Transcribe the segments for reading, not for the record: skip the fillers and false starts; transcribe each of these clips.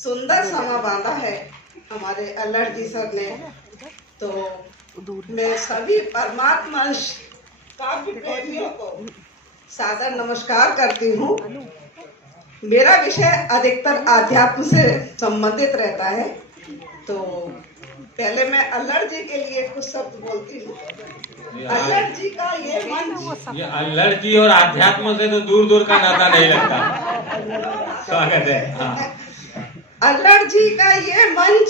सुंदर समा बांधा है हमारे अल्लड़ जी सर ने। तो मैं सभी परमात्मंश काव्य प्रेमियों को सादर नमस्कार करती हूँ। मेरा विषय अधिकतर आध्यात्म से संबंधित रहता है, तो पहले मैं अल्लड़ जी के लिए कुछ शब्द बोलती हूँ। अल्लड़ जी का ये मंच, ये अल्लड़ जी और आध्यात्म से तो दूर दूर का नाता नहीं लगता। स्वागत है। हाँ। अल्लड़ जी का ये मंच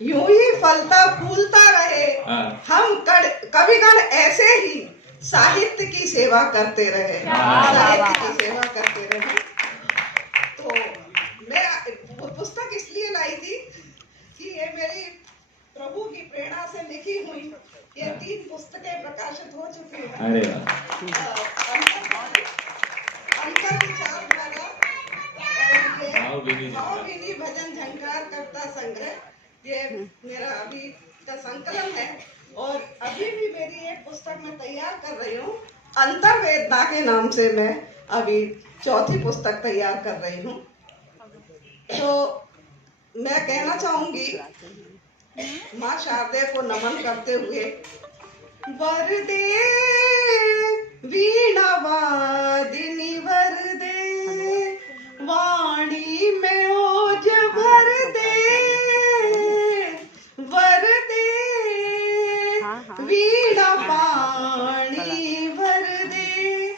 यूं ही फलता फूलता रहे। हाँ। हम कविगण ऐसे ही साहित्य की सेवा करते रहे, साहित्य की सेवा करते रहे। तो मैं पुस्तक इसलिए लाई थी कि ये मेरी प्रभु की प्रेरणा से लिखी हुई ये 3 पुस्तकें प्रकाशित हो चुकी हैं। अरे अंतर विचारधारा और ये भावभीनी भजन झंकार करता संग्रह, ये मेरा अभी का संकलन है। और अभी भी मेरी एक पुस्तक मैं तैयार कर रही हूँ, अंतर्वेदना के नाम से। मैं अभी 4थी पुस्तक तैयार कर रही हूँ। तो मैं कहना चाहूंगी माँ शारदे को नमन करते हुए, वरदे वीणा वादिनी वरदे, वाणी में ओज भर दे, वरदे वीणा पाणी भर दे।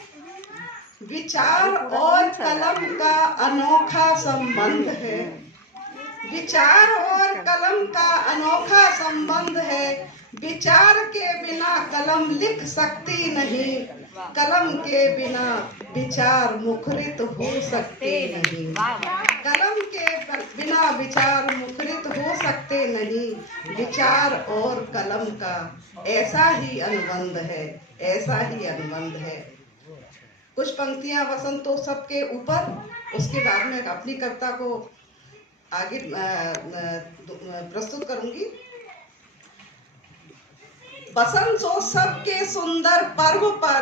विचार और कलम का अनोखा संबंध है, विचार और कलम का अनोखा संबंध है। विचार के बिना कलम लिख सकती नहीं, कलम के बिना विचार मुखरित हो सकते नहीं, कलम के बिना विचार मुखरित हो सकते नहीं। विचार और कलम का ऐसा ही अनुबंध है, ऐसा ही अनुबंध है। कुछ पंक्तियां वसंतोत्सव के ऊपर, उसके बाद में अपनी कविता को आगे प्रस्तुत करूंगी। बसंतोत्सव के सुंदर पर्व पर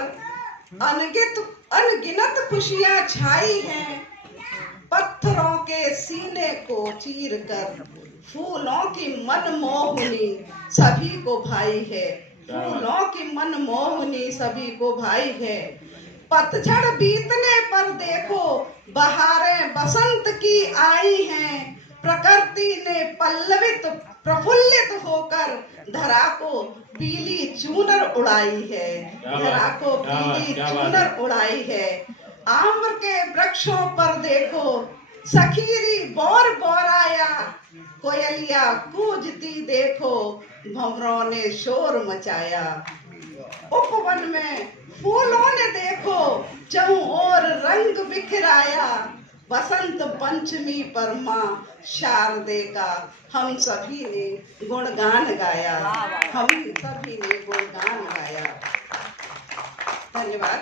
अनगिनत खुशियां छाई हैं। पत्थरों के सीने को चीर कर फूलों की मनमोहनी सभी को भाई है, फूलों की मनमोहनी सभी को भाई है। पतझड़ बीतने पर देखो बहारें बसंत की आई हैं। प्रकृति ने पल्लवित प्रफुल्लित होकर धरा को पीली चूनर उड़ाई है, धरा को पीली चूनर उड़ाई है। आम्र के वृक्षों पर देखो सखीरी बोर बोराया, कोयलिया कूजती देखो भंवरों ने शोर मचाया। उपवन में फूलों ने देखो चहुं ओर रंग बिखराया। बसंत पंचमी पर माँ शारदे का हम सभी ने गुणगान गाया, हम सभी ने गुणगान गाया। धन्यवाद।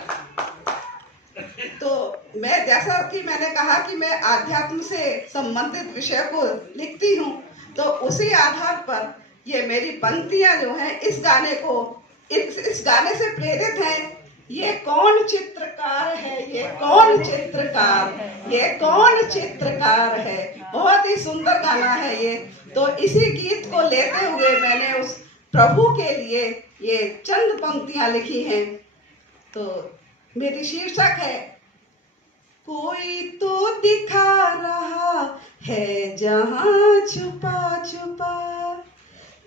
तो मैं, जैसा कि मैंने कहा कि मैं आध्यात्म से संबंधित विषय को लिखती हूँ, तो उसी आधार पर ये मेरी पंक्तियां जो हैं इस गाने को, इस गाने से प्रेरित हैं। ये कौन चित्रकार है, ये कौन चित्रकार, ये कौन चित्रकार है। बहुत ही सुंदर गाना है ये। तो इसी गीत को लेते हुए मैंने उस प्रभु के लिए ये चंद पंक्तियां लिखी हैं। तो मेरी शीर्षक है, कोई तो दिखा रहा है जहां छुपा छुपा,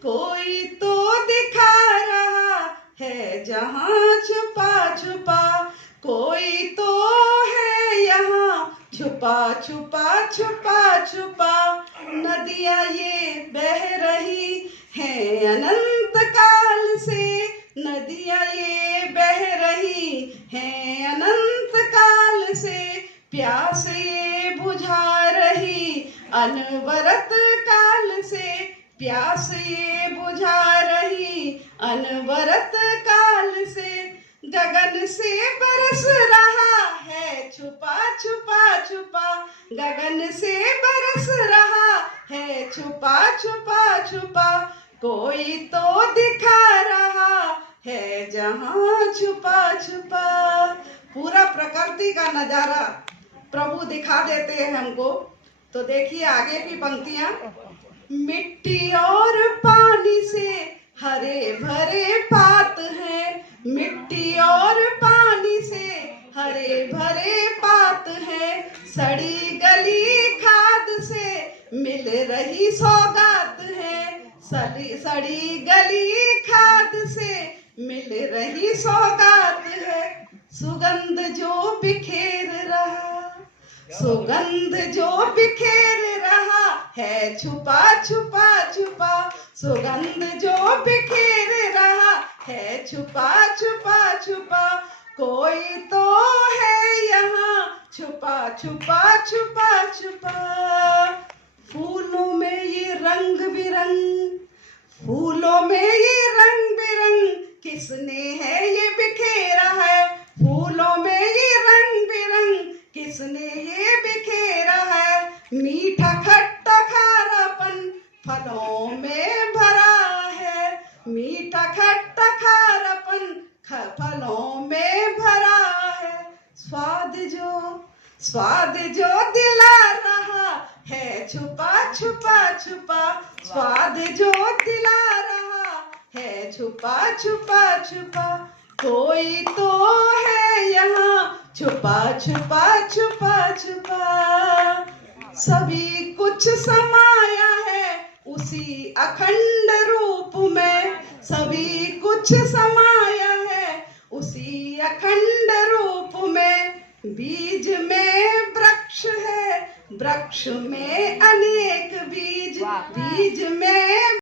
कोई तो दिखा रहा है जहां छुपा छुपा, कोई तो है यहाँ छुपा छुपा छुपा छुपा। नदियाँ ये बह रही हैं अनंत काल से, नदियाँ ये बह रही हैं अनंत काल से। प्यास ये बुझा रही अनवरत काल से, प्यास ये बुझा रही अनवरत काल से। गगन से बरस रहा है छुपा छुपा छुपा, गगन से बरस रहा है छुपा छुपा छुपा। कोई तो दिखा रहा है जहां छुपा छुपा। पूरा प्रकृति का नजारा प्रभु दिखा देते हैं हमको। तो देखिए आगे की पंक्तियां। मिट्टी और पानी से हरे भरे पात है, मिट्टी और पानी से हरे भरे पात है, सड़ी गली खाद से मिल रही सौगात है, सड़ी गली खाद से मिल रही सौगात है, सुगंध जो बिखेर रहा, सुगंध जो बिखेर रहा है छुपा छुपा छुपा, सुगंध जो बिखेर रहा है छुपा छुपा छुपा, कोई तो है यहाँ छुपा छुपा छुपा छुपा। फूलों में ये रंग बिरंग, फूलों में ये रंग बिरंग किसने है ये बिखेरा है, फूलों में ये रंग बिरंग किसने ये बिखेरा है, मीठा खट्टा खारापन फलों में भरा है, मीठा खट्टा खारापन फलों में भरा है, स्वाद जो दिला रहा है छुपा छुपा छुपा, स्वाद जो दिला रहा है छुपा छुपा छुपा, कोई तो है यहाँ छुपा छुपा छुपा छुपा। सभी कुछ समाया है उसी अखंड रूप में, सभी कुछ समाया है उसी अखंड रूप में, बीज में वृक्ष है, वृक्ष में अनेक बीज, बीज में